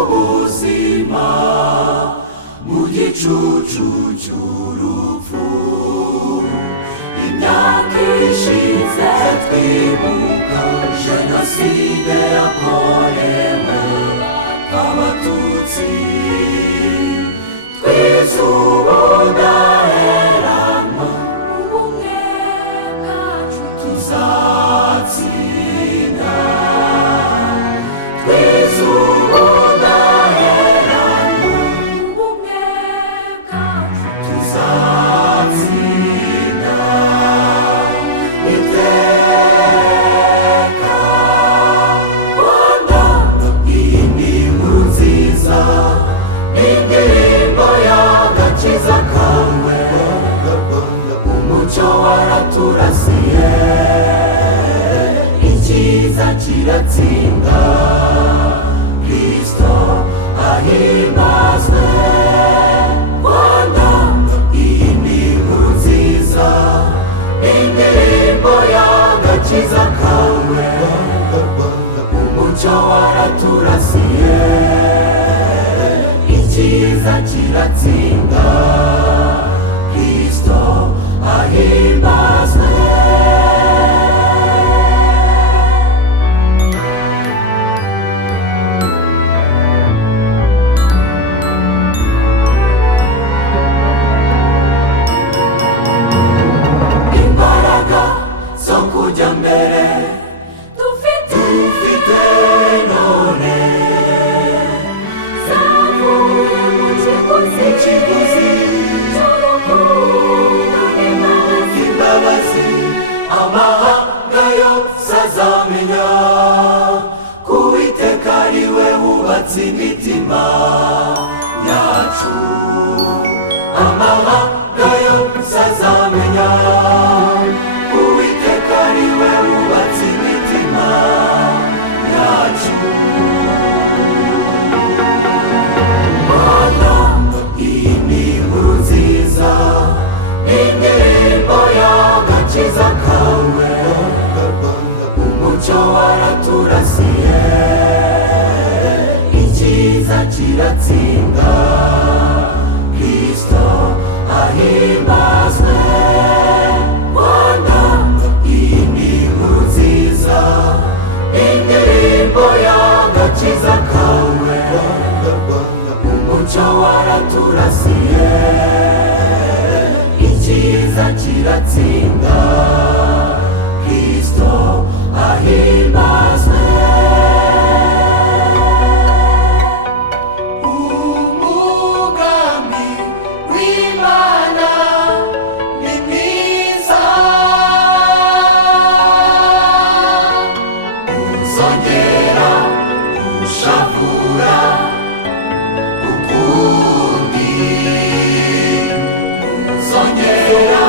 ubuzima mu gicucu cy'urupfu. Imyaka ishize twibuka jenoside yakorewe abatutsi, twize ubudaheranwa ubumwe bwacu tuzatsinda. Twize ubudaheranwa ubumwe bwacu tuzatsinda. Iteka Rwanda, iyi ni inkuru nziza, indirimbo y'agakiza kawe. Umucyo waraturasiye, icyiza kiratsinda. Kristo ahimbazwe. Rwanda, iyi ni inkuru nziza, indirimbo y'agakiza kawe. Umucyo waraturasiye, icyiza kiratsinda. Kristo ahimbazwe. Imbaraga zo kujya mbere dufite none, zavuye mu kiguzi cy'urukundo n'imbabazi. Amahanga yose azamenya ko Uwiteka ari we wubatse imitima yacu. Amahanga yose azamenya ko Uwiteka ari we wubatse imitima yacu. Rwanda, iyi ni inkuru nziza, indirimbo y'agakiza kawe. Umucyo waraturasiye, icyiza kiratsinda. Kristo ahimbazwe. Rwanda, iyi ni inkuru nziza, indirimbo y'agakiza kawe. Umucyo waraturasiye, icyiza kiratsinda. Kristo ahimbazwe. Umugambi w'Imana ni mwiza, uzongera gushavura ukundi, uzongera